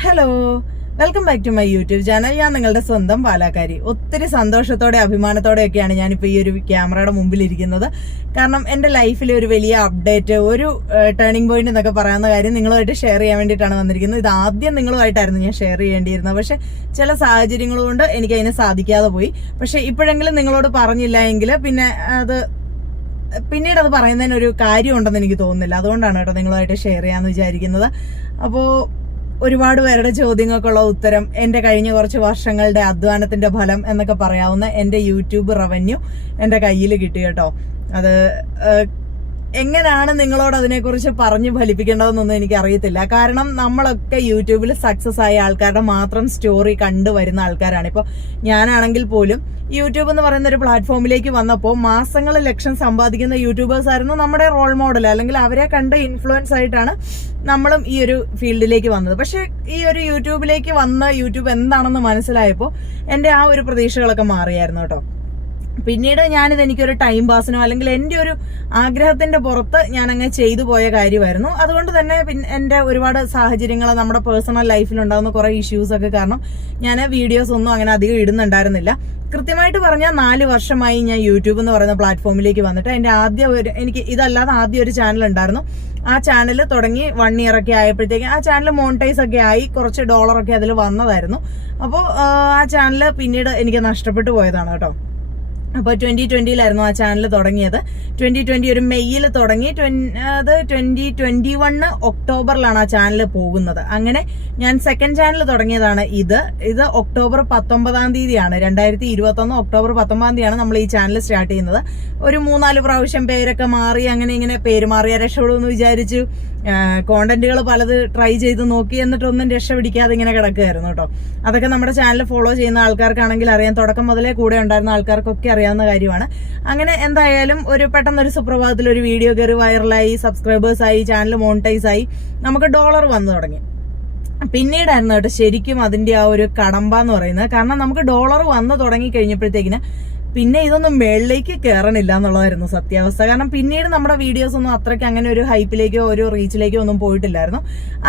Hello welcome back to my YouTube channel ഞാൻ നിങ്ങളുടെ സ്വന്തം പാലാക്കാരി. ഒത്തിരി സന്തോഷത്തോടെ അഭിമാനത്തോടെയൊക്കെയാണ് ഞാനിപ്പോൾ ഈ ഒരു ക്യാമറയുടെ മുമ്പിൽ ഇരിക്കുന്നത് കാരണം എന്റെ ലൈഫിലെ ഒരു വലിയ അപ്ഡേറ്റ് ഒരു ടേണിംഗ് പോയിന്റ് എന്നൊക്കെ പറയാവുന്ന കാര്യം നിങ്ങളുമായിട്ട് ഷെയർ ചെയ്യാൻ വേണ്ടിയിട്ടാണ് വന്നിരിക്കുന്നത്. ഇത് ആദ്യം നിങ്ങളുമായിട്ടായിരുന്നു ഞാൻ ഷെയർ ചെയ്യേണ്ടിയിരുന്നത്. പക്ഷെ ചില സാഹചര്യങ്ങൾ കൊണ്ട് എനിക്ക് സാധിക്കാതെ പോയി. പക്ഷെ ഇപ്പോഴെങ്കിലും നിങ്ങളോട് പറഞ്ഞില്ല എങ്കിൽ പിന്നെ അത് പിന്നീട് അത് പറയുന്നതിന് ഒരു കാര്യം ഉണ്ടെന്ന് എനിക്ക് തോന്നുന്നില്ല. അതുകൊണ്ടാണ് കേട്ടോ നിങ്ങളുമായിട്ട് ഷെയർ ചെയ്യാമെന്ന് വിചാരിക്കുന്നത്. അപ്പോൾ ഒരുപാട് പേരുടെ ചോദ്യങ്ങൾക്കുള്ള ഉത്തരം എന്റെ കഴിഞ്ഞ കുറച്ച് വർഷങ്ങളുടെ അധ്വാനത്തിന്റെ ഫലം എന്നൊക്കെ പറയാവുന്ന എന്റെ യൂട്യൂബ് റവന്യൂ എന്റെ കയ്യിൽ കിട്ടി കേട്ടോ. അത് എങ്ങനെയാണ് നിങ്ങളോട് അതിനെക്കുറിച്ച് പറഞ്ഞു ഫലിപ്പിക്കേണ്ടതെന്നൊന്നും എനിക്ക് അറിയത്തില്ല കാരണം നമ്മളൊക്കെ യൂട്യൂബിൽ സക്സസ് ആയ ആൾക്കാരുടെ മാത്രം സ്റ്റോറി കണ്ടു വരുന്ന ആൾക്കാരാണ്. ഇപ്പോൾ ഞാനാണെങ്കിൽ പോലും യൂട്യൂബ് എന്ന് പറയുന്ന ഒരു പ്ലാറ്റ്ഫോമിലേക്ക് വന്നപ്പോൾ മാസങ്ങൾ ലക്ഷം സമ്പാദിക്കുന്ന യൂട്യൂബേഴ്സ് ആയിരുന്നു നമ്മുടെ റോൾ മോഡൽ അല്ലെങ്കിൽ അവരെ കണ്ട് ഇൻഫ്ലുവൻസ് ആയിട്ടാണ് നമ്മളും ഈ ഒരു ഫീൽഡിലേക്ക് വന്നത്. പക്ഷേ ഈ ഒരു യൂട്യൂബിലേക്ക് വന്ന യൂട്യൂബ് എന്താണെന്ന് മനസ്സിലായപ്പോൾ എന്റെ ആ ഒരു പ്രതീക്ഷകളൊക്കെ മാറിയായിരുന്നു കേട്ടോ. പിന്നീട് ഞാനിത് എനിക്കൊരു ടൈം പാസിനോ അല്ലെങ്കിൽ എന്റെ ഒരു ആഗ്രഹത്തിന്റെ പുറത്ത് ഞാൻ അങ്ങനെ ചെയ്തു പോയ കാര്യമായിരുന്നു. അതുകൊണ്ട് തന്നെ പിന്നെ എന്റെ ഒരുപാട് സാഹചര്യങ്ങൾ നമ്മുടെ പേഴ്സണൽ ലൈഫിൽ ഉണ്ടാകുന്ന കുറെ ഇഷ്യൂസ് ഒക്കെ കാരണം ഞാൻ വീഡിയോസ് ഒന്നും അങ്ങനെ അധികം ഇടുന്നുണ്ടായിരുന്നില്ല. കൃത്യമായിട്ട് പറഞ്ഞാൽ നാല് വർഷമായി ഞാൻ യൂട്യൂബ് എന്ന് പറയുന്ന പ്ലാറ്റ്ഫോമിലേക്ക് വന്നിട്ട് എന്റെ ആദ്യ ഒരു എനിക്ക് ഇതല്ലാതെ ആദ്യം ഒരു ചാനൽ ഉണ്ടായിരുന്നു. ആ ചാനൽ തുടങ്ങി വൺ ഇയർ ഒക്കെ ആയപ്പോഴത്തേക്ക് ആ ചാനൽ മോണിറ്റൈസ് ഒക്കെ ആയി കുറച്ച് ഡോളറൊക്കെ അതിൽ വന്നതായിരുന്നു. അപ്പോൾ ആ ചാനൽ പിന്നീട് എനിക്ക് നഷ്ടപ്പെട്ടു പോയതാണ് കേട്ടോ. അപ്പോൾ ട്വന്റി ട്വന്റിയിലായിരുന്നു ആ ചാനൽ തുടങ്ങിയത്. ട്വന്റി ട്വന്റി ഒരു മെയ്യിൽ തുടങ്ങി. അത് ട്വന്റി ട്വന്റി വണ്ണ് ഒക്ടോബറിലാണ് ആ ചാനൽ പോകുന്നത്. അങ്ങനെ ഞാൻ സെക്കൻഡ് ചാനൽ തുടങ്ങിയതാണ് ഇത്. ഇത് ഒക്ടോബർ പത്തൊമ്പതാം തീയതിയാണ്. രണ്ടായിരത്തി ഇരുപത്തൊന്ന് ഒക്ടോബർ പത്തൊമ്പതാം തീയതിയാണ് നമ്മൾ ഈ ചാനൽ സ്റ്റാർട്ട് ചെയ്യുന്നത്. ഒരു മൂന്നാൽ പ്രാവശ്യം പേരൊക്കെ മാറി അങ്ങനെ ഇങ്ങനെ പേര് മാറിയ രക്ഷപ്പെടുമെന്ന് വിചാരിച്ചു. കോണ്ടന്റുകൾ പലത് ട്രൈ ചെയ്ത് നോക്കി എന്നിട്ടൊന്നും രക്ഷ പിടിക്കാതെ ഇങ്ങനെ കിടക്കുകയായിരുന്നു കേട്ടോ. അതൊക്കെ നമ്മുടെ ചാനൽ ഫോളോ ചെയ്യുന്ന ആൾക്കാർക്കാണെങ്കിൽ അറിയാം. തുടക്കം മുതലേ കൂടെ ഉണ്ടായിരുന്ന ആൾക്കാർക്കൊക്കെ അറിയാവുന്ന കാര്യമാണ്. അങ്ങനെ എന്തായാലും ഒരു പെട്ടെന്നൊരു സുപ്രഭാതത്തിൽ ഒരു വീഡിയോ കയറി വൈറലായി സബ്സ്ക്രൈബേഴ്സ് ആയി ചാനൽ മോണിറ്റൈസ് ആയി. നമുക്ക് ഡോളർ വന്നു തുടങ്ങി. പിന്നീടായിരുന്നു കേട്ടോ ശരിക്കും അതിന്റെ ആ ഒരു കടമ്പ എന്ന് പറയുന്നത്. കാരണം നമുക്ക് ഡോളർ വന്നു തുടങ്ങി കഴിഞ്ഞപ്പോഴത്തേക്കിന് പിന്നെ ഇതൊന്നും മേളിലേക്ക് കയറണില്ല എന്നുള്ളതായിരുന്നു സത്യാവസ്ഥ. കാരണം പിന്നീട് നമ്മുടെ വീഡിയോസ് ഒന്നും അത്രയ്ക്ക് അങ്ങനെ ഒരു ഹൈപ്പിലേക്കോ ഒരു റീച്ചിലേക്കോ ഒന്നും പോയിട്ടില്ലായിരുന്നു.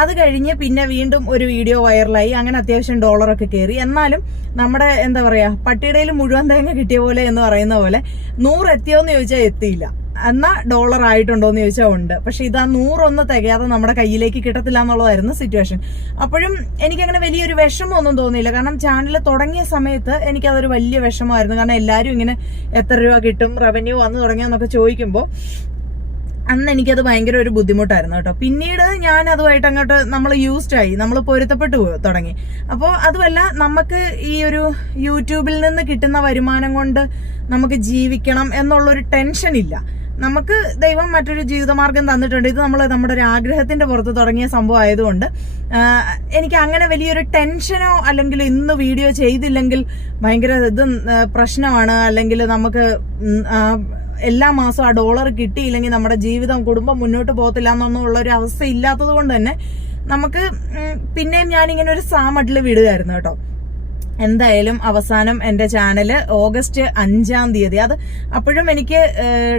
അത് കഴിഞ്ഞ് പിന്നെ വീണ്ടും ഒരു വീഡിയോ വൈറലായി അങ്ങനെ അത്യാവശ്യം ഡോളറൊക്കെ കയറി എന്നാലും നമ്മുടെ എന്താ പറയുക പട്ടിയുടെയിൽ മുഴുവൻ തേങ്ങ കിട്ടിയ പോലെ എന്ന് പറയുന്ന പോലെ നൂറ് എത്തിയോന്ന് ചോദിച്ചാൽ എത്തിയില്ല. എന്നാ ഡോളർ ആയിട്ടുണ്ടോ എന്ന് ചോദിച്ചാൽ ഉണ്ട്. പക്ഷെ ഇത് ആ നൂറൊന്ന് തികയാതെ നമ്മുടെ കയ്യിലേക്ക് കിട്ടത്തില്ല എന്നുള്ളതായിരുന്നു സിറ്റുവേഷൻ അപ്പോഴും എനിക്കങ്ങനെ വലിയൊരു വിഷമമൊന്നും തോന്നിയില്ല. കാരണം ചാനൽ തുടങ്ങിയ സമയത്ത് എനിക്കതൊരു വലിയ വിഷമമായിരുന്നു. കാരണം എല്ലാവരും ഇങ്ങനെ എത്ര രൂപ കിട്ടും റവന്യൂ വന്നു തുടങ്ങിയെന്നൊക്കെ ചോദിക്കുമ്പോൾ അന്ന് എനിക്കത് ഭയങ്കര ഒരു ബുദ്ധിമുട്ടായിരുന്നു കേട്ടോ. പിന്നീട് ഞാൻ അതുമായിട്ട് അങ്ങോട്ട് നമ്മൾ യൂസ്ഡ് ആയി. നമ്മൾ പൊരുത്തപ്പെട്ടു തുടങ്ങി. അപ്പോൾ അതുമല്ല നമുക്ക് ഈ ഒരു യൂട്യൂബിൽ നിന്ന് കിട്ടുന്ന വരുമാനം കൊണ്ട് നമുക്ക് ജീവിക്കണം എന്നുള്ളൊരു ടെൻഷൻ ഇല്ല. നമുക്ക് ദൈവം മറ്റൊരു ജീവിതമാർഗം തന്നിട്ടുണ്ട്. ഇത് നമ്മൾ നമ്മുടെ ഒരു ആഗ്രഹത്തിന്റെ പുറത്ത് തുടങ്ങിയ സംഭവം ആയതുകൊണ്ട് എനിക്ക് അങ്ങനെ വലിയൊരു ടെൻഷനോ അല്ലെങ്കിൽ ഇന്ന് വീഡിയോ ചെയ്തില്ലെങ്കിൽ ഭയങ്കര ഇത് പ്രശ്നമാണ്. അല്ലെങ്കിൽ നമുക്ക് എല്ലാ മാസവും ആ ഡോളർ കിട്ടിയില്ലെങ്കിൽ നമ്മുടെ ജീവിതം കുടുംബം മുന്നോട്ട് പോകത്തില്ല എന്നൊന്നുള്ള ഒരു അവസ്ഥ ഇല്ലാത്തത് കൊണ്ട് തന്നെ നമുക്ക് പിന്നെയും ഞാൻ ഇങ്ങനെ ഒരു സാമട്ടിൽ വിടുകയായിരുന്നു കേട്ടോ. എന്തായാലും അവസാനം എന്റെ ചാനൽ ഓഗസ്റ്റ് അഞ്ചാം തീയതി. അത് അപ്പോഴും എനിക്ക്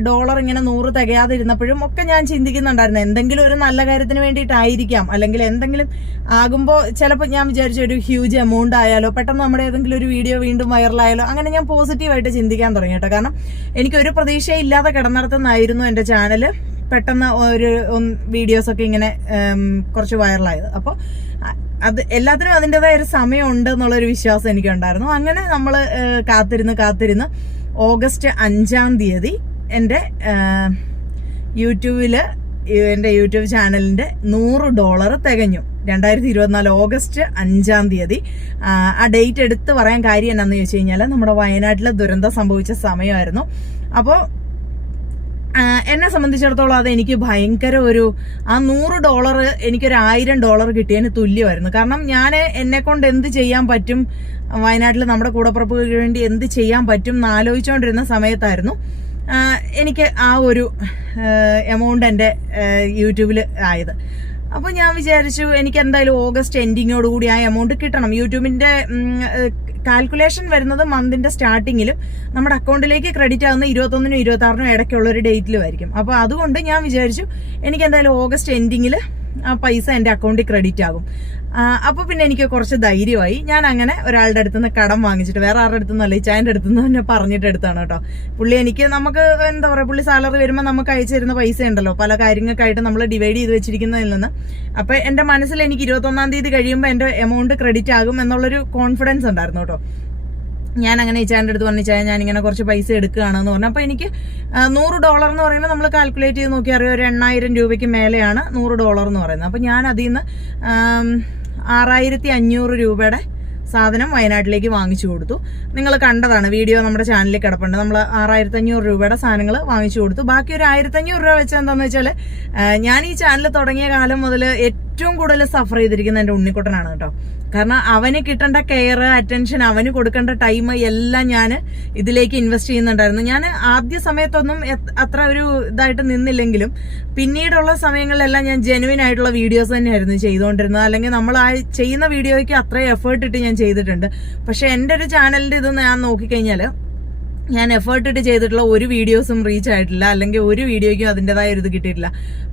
ഡോളർ ഇങ്ങനെ നൂറ് തികയാതിരുന്നപ്പോഴും ഒക്കെ ഞാൻ ചിന്തിക്കുന്നുണ്ടായിരുന്നു. എന്തെങ്കിലും ഒരു നല്ല കാര്യത്തിന് വേണ്ടിയിട്ടായിരിക്കാം. അല്ലെങ്കിൽ എന്തെങ്കിലും ആകുമ്പോൾ ചിലപ്പോൾ ഞാൻ വിചാരിച്ച ഒരു ഹ്യൂജ് എമൗണ്ട് ആയാലോ പെട്ടെന്ന് നമ്മുടെ ഏതെങ്കിലും ഒരു വീഡിയോ വീണ്ടും വൈറലായാലോ അങ്ങനെ ഞാൻ പോസിറ്റീവായിട്ട് ചിന്തിക്കാൻ തുടങ്ങി കേട്ടോ. കാരണം എനിക്ക് ഒരു പ്രതീക്ഷയില്ലാതെ കിടന്നിടത്തുനിന്നായിരുന്നു എന്റെ ചാനൽ പെട്ടെന്ന് ഒരു വീഡിയോസൊക്കെ ഇങ്ങനെ കുറച്ച് വൈറലായത് അപ്പോൾ അത് എല്ലാത്തിനും അതിന്റെതായ ഒരു സമയമുണ്ട് എന്നുള്ളൊരു വിശ്വാസം എനിക്കുണ്ടായിരുന്നു. അങ്ങനെ നമ്മൾ കാത്തിരുന്ന് കാത്തിരുന്ന് ഓഗസ്റ്റ് അഞ്ചാം തീയതി എന്റെ യൂട്യൂബിൽ എന്റെ യൂട്യൂബ് ചാനലിന്റെ നൂറ് ഡോളർ തികഞ്ഞു. രണ്ടായിരത്തി ഇരുപത്തിനാല് ഓഗസ്റ്റ് അഞ്ചാം തീയതി. ആ, ഡേറ്റ് എടുത്ത് പറയാൻ കാര്യം എന്നാന്ന് ചോദിച്ചു കഴിഞ്ഞാൽ നമ്മുടെ വയനാട്ടിലെ ദുരന്തം സംഭവിച്ച സമയമായിരുന്നു. അപ്പോൾ എന്നെ സംബന്ധിച്ചിടത്തോളം അത് എനിക്ക് ഭയങ്കര ഒരു ആ നൂറ് ഡോളർ എനിക്കൊരു ആയിരം ഡോളർ കിട്ടിയതിന് തുല്യമായിരുന്നു. കാരണം ഞാൻ എന്നെ കൊണ്ട് എന്ത് ചെയ്യാൻ പറ്റും വയനാട്ടിൽ നമ്മുടെ കൂടപ്പുറപ്പുകൾക്ക് വേണ്ടി എന്ത് ചെയ്യാൻ പറ്റും എന്ന് ആലോചിച്ചുകൊണ്ടിരുന്ന സമയത്തായിരുന്നു. എനിക്ക് ആ ഒരു എമൗണ്ട് എന്റെ യൂട്യൂബിൽ ആയത്. അപ്പോൾ ഞാൻ വിചാരിച്ചു എനിക്ക് എന്തായാലും ഓഗസ്റ്റ് എൻഡിങ്ങോട് കൂടി ആ എമൗണ്ട് കിട്ടണം. യൂട്യൂബിന്റെ കാൽക്കുലേഷൻ വരുന്നത് മന്തിന്റെ സ്റ്റാർട്ടിങ്ങിലും നമ്മുടെ അക്കൗണ്ടിലേക്ക് ക്രെഡിറ്റ് ആകുന്ന ഇരുപത്തൊന്നിനും ഇരുപത്തി ആറിനും ഇടയ്ക്കുള്ള ഒരു ഡേറ്റിലും ആയിരിക്കും. അപ്പോൾ അതുകൊണ്ട് ഞാൻ വിചാരിച്ചു എനിക്ക് എന്തായാലും ഓഗസ്റ്റ് എൻഡിങ്ങിൽ ആ പൈസ എന്റെ അക്കൗണ്ടിൽ ക്രെഡിറ്റ് ആകും. അപ്പോൾ അപ്പൊ പിന്നെ എനിക്ക് കുറച്ച് ധൈര്യമായി. ഞാൻ അങ്ങനെ ഒരാളുടെ അടുത്ത് നിന്ന് കടം വാങ്ങിച്ചിട്ട് വേറെ ആരുടെ അടുത്ത് നിന്നല്ല ചായന്റെ അടുത്ത് നിന്ന് തന്നെ പറഞ്ഞിട്ട് എടുത്താണ് കേട്ടോ. പുള്ളി എനിക്ക് നമുക്ക് എന്താ പറയാ പുള്ളി സാലറി വരുമ്പോൾ നമുക്ക് അയച്ചു തരുന്ന പൈസ ഉണ്ടല്ലോ. പല കാര്യങ്ങൾക്കായിട്ട് നമ്മൾ ഡിവൈഡ് ചെയ്ത് വെച്ചിരിക്കുന്നതിൽ നിന്ന്. അപ്പൊ എന്റെ മനസ്സിൽ എനിക്ക് ഇരുപത്തൊന്നാം തീയതി കഴിയുമ്പോൾ എന്റെ എമൗണ്ട് ക്രെഡിറ്റ് ആകും എന്നുള്ളൊരു കോൺഫിഡൻസ് ഉണ്ടായിരുന്നു കേട്ടോ. ഞാൻ അങ്ങനെ ഇച്ചാന്റെ അടുത്ത് പറഞ്ഞു ഞാൻ ഇങ്ങനെ കുറച്ച് പൈസ എടുക്കുകയാണെന്ന് പറഞ്ഞു. അപ്പോൾ എനിക്ക് നൂറ് ഡോളർ എന്ന് പറയുമ്പോൾ നമ്മൾ കാൽക്കുലേറ്റ് ചെയ്ത് നോക്കി അറിയാം? ഒരു എണ്ണായിരം രൂപയ്ക്ക് മേലെയാണ് നൂറ് ഡോളർ എന്ന് പറയുന്നത്. അപ്പോൾ ഞാൻ അതിൽ നിന്ന് ആറായിരത്തി അഞ്ഞൂറ് രൂപയുടെ സാധനം വയനാട്ടിലേക്ക് വാങ്ങിച്ചു കൊടുത്തു. നിങ്ങൾ കണ്ടതാണ് വീഡിയോ നമ്മുടെ ചാനലിൽ കിടപ്പുണ്ട്. നമ്മൾ ആറായിരത്തി അഞ്ഞൂറ് രൂപയുടെ സാധനങ്ങൾ വാങ്ങിച്ചു കൊടുത്തു. ബാക്കി ഒരു ആയിരത്തി അഞ്ഞൂറ് രൂപ വെച്ച് എന്താണെന്ന് വെച്ചാൽ ഞാൻ ഈ ചാനൽ തുടങ്ങിയ കാലം മുതൽ ഏറ്റവും കൂടുതൽ സഫർ ചെയ്തിരിക്കുന്നത് എന്റെ ഉണ്ണിക്കുട്ടനാണ് കേട്ടോ. കാരണം അവന് കിട്ടേണ്ട കെയർ അറ്റൻഷൻ അവന് കൊടുക്കേണ്ട ടൈം എല്ലാം ഞാൻ ഇതിലേക്ക് ഇൻവെസ്റ്റ് ചെയ്യുന്നുണ്ടായിരുന്നു. ഞാൻ ആദ്യ സമയത്തൊന്നും അത്ര ഒരു ഇതായിട്ട് നിന്നില്ലെങ്കിലും പിന്നീടുള്ള സമയങ്ങളിലെല്ലാം ഞാൻ ജെനുവിൻ ആയിട്ടുള്ള വീഡിയോസ് തന്നെയായിരുന്നു ചെയ്തുകൊണ്ടിരുന്നത്. അല്ലെങ്കിൽ നമ്മൾ ആ ചെയ്യുന്ന വീഡിയോയ്ക്ക് അത്രയും എഫേർട്ട് ഇട്ട് ഞാൻ ചെയ്തിട്ടുണ്ട്. പക്ഷെ എന്റെ ഒരു ചാനലിന്റെ ഇത് ഞാൻ നോക്കിക്കഴിഞ്ഞാൽ ഞാൻ എഫേർട്ട് ഇട്ട് ചെയ്തിട്ടുള്ള ഒരു വീഡിയോസും റീച്ച് ആയിട്ടില്ല. അല്ലെങ്കിൽ ഒരു വീഡിയോയ്ക്കും അതിന്റെതായ ഒരു ഇത് കിട്ടിയിട്ടില്ല.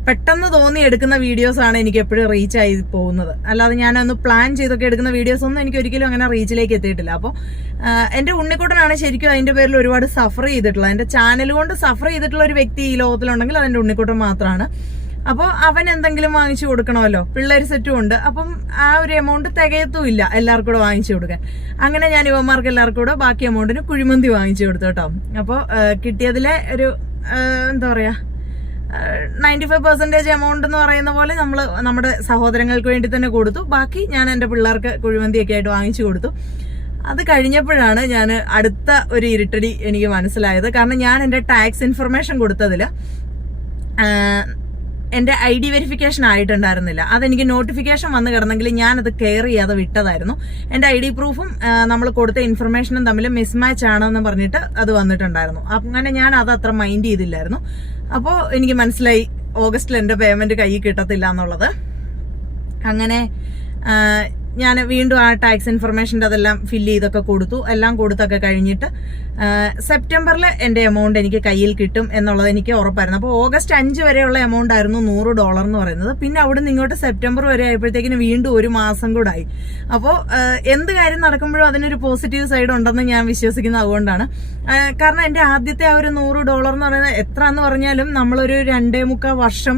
പെട്ടെന്ന് തോന്നി എടുക്കുന്ന വീഡിയോസ് ആണ് എനിക്ക് എപ്പോഴും റീച്ച് ആയി പോകുന്നത്. അല്ലാതെ ഞാനൊന്ന് പ്ലാൻ ചെയ്തൊക്കെ എടുക്കുന്ന വീഡിയോസ് ഒന്നും എനിക്ക് ഒരിക്കലും അങ്ങനെ റീച്ചിലേക്ക് എത്തിയിട്ടില്ല. അപ്പോൾ എന്റെ ഉണ്ണിക്കുട്ടനാണ് ശരിക്കും അതിന്റെ പേരിൽ ഒരുപാട് സഫർ ചെയ്തിട്ടുള്ളത്. എന്റെ ചാനൽ കൊണ്ട് സഫർ ചെയ്തിട്ടുള്ള ഒരു വ്യക്തി ഈ ലോകത്തിലുണ്ടെങ്കിൽ അതെന്റെ ഉണ്ണിക്കുട്ടൻ മാത്രമാണ് അപ്പോൾ അവൻ എന്തെങ്കിലും വാങ്ങിച്ചു കൊടുക്കണമല്ലോ. പിള്ളേർ സെറ്റും ഉണ്ട്. അപ്പം ആ ഒരു എമൗണ്ട് തികയത്തും ഇല്ല എല്ലാവർക്കും കൂടെ വാങ്ങിച്ചു കൊടുക്കാൻ. അങ്ങനെ ഞാൻ യുവമാർക്ക് എല്ലാവർക്കും കൂടെ ബാക്കി എമൗണ്ടിന് കുഴിമന്തി വാങ്ങിച്ചു കൊടുത്തു കേട്ടോ. അപ്പോൾ കിട്ടിയതിലെ ഒരു എന്താ പറയാ നയന്റി ഫൈവ് പെർസെന്റേജ് എമൗണ്ട് എന്ന് പറയുന്ന പോലെ നമ്മൾ നമ്മുടെ സഹോദരങ്ങൾക്ക് വേണ്ടി തന്നെ കൊടുത്തു. ബാക്കി ഞാൻ എന്റെ പിള്ളേർക്ക് കുഴിമന്തിയൊക്കെ ആയിട്ട് വാങ്ങിച്ചു കൊടുത്തു. അത് കഴിഞ്ഞപ്പോഴാണ് ഞാൻ അടുത്ത ഒരു ഇരുട്ടടി എനിക്ക് മനസ്സിലായത്. കാരണം ഞാൻ എന്റെ ടാക്സ് ഇൻഫർമേഷൻ കൊടുത്തതിൽ എന്റെ ഐ ഡി വെരിഫിക്കേഷൻ ആയിട്ടുണ്ടായിരുന്നില്ല. അതെനിക്ക് നോട്ടിഫിക്കേഷൻ വന്ന് കിടന്നെങ്കിൽ ഞാനത് കെയർ ചെയ്യാതെ വിട്ടതായിരുന്നു. എന്റെ ഐ ഡി പ്രൂഫും നമ്മൾ കൊടുത്ത ഇൻഫർമേഷനും തമ്മിൽ മിസ്മാച്ച് ആണെന്ന് പറഞ്ഞിട്ട് അത് വന്നിട്ടുണ്ടായിരുന്നു. അങ്ങനെ ഞാൻ അത് അത്ര മൈൻഡ് ചെയ്തില്ലായിരുന്നു. അപ്പോൾ എനിക്ക് മനസ്സിലായി ഓഗസ്റ്റിൽ എന്റെ പേയ്മെന്റ് കയ്യിൽ കിട്ടത്തില്ല എന്നുള്ളത്. അങ്ങനെ ഞാൻ വീണ്ടും ആ ടാക്സ് ഇൻഫർമേഷന്റെ അതെല്ലാം ഫില്ല് ചെയ്തൊക്കെ കൊടുത്തു. എല്ലാം കൊടുത്തൊക്കെ കഴിഞ്ഞിട്ട് സെപ്റ്റംബറിൽ എന്റെ എമൗണ്ട് എനിക്ക് കയ്യിൽ കിട്ടും എന്നുള്ളത് എനിക്ക് ഉറപ്പായിരുന്നു. അപ്പോൾ ഓഗസ്റ്റ് അഞ്ച് വരെയുള്ള എമൗണ്ട് ആയിരുന്നു നൂറ് ഡോളർ എന്ന് പറയുന്നത്. പിന്നെ അവിടെ നിന്ന് ഇങ്ങോട്ട് സെപ്റ്റംബർ വരെ ആയപ്പോഴത്തേക്കിന് വീണ്ടും ഒരു മാസം കൂടെ ആയി. അപ്പോൾ എന്ത് കാര്യം നടക്കുമ്പോഴും അതിനൊരു പോസിറ്റീവ് സൈഡ് ഉണ്ടെന്ന് ഞാൻ വിശ്വസിക്കുന്നത് അതുകൊണ്ടാണ്. കാരണം എന്റെ ആദ്യത്തെ ആ ഒരു നൂറ് ഡോളർ എന്ന് പറയുന്നത് എത്ര എന്ന് പറഞ്ഞാലും നമ്മളൊരു രണ്ടേ മുക്കാൽ വർഷം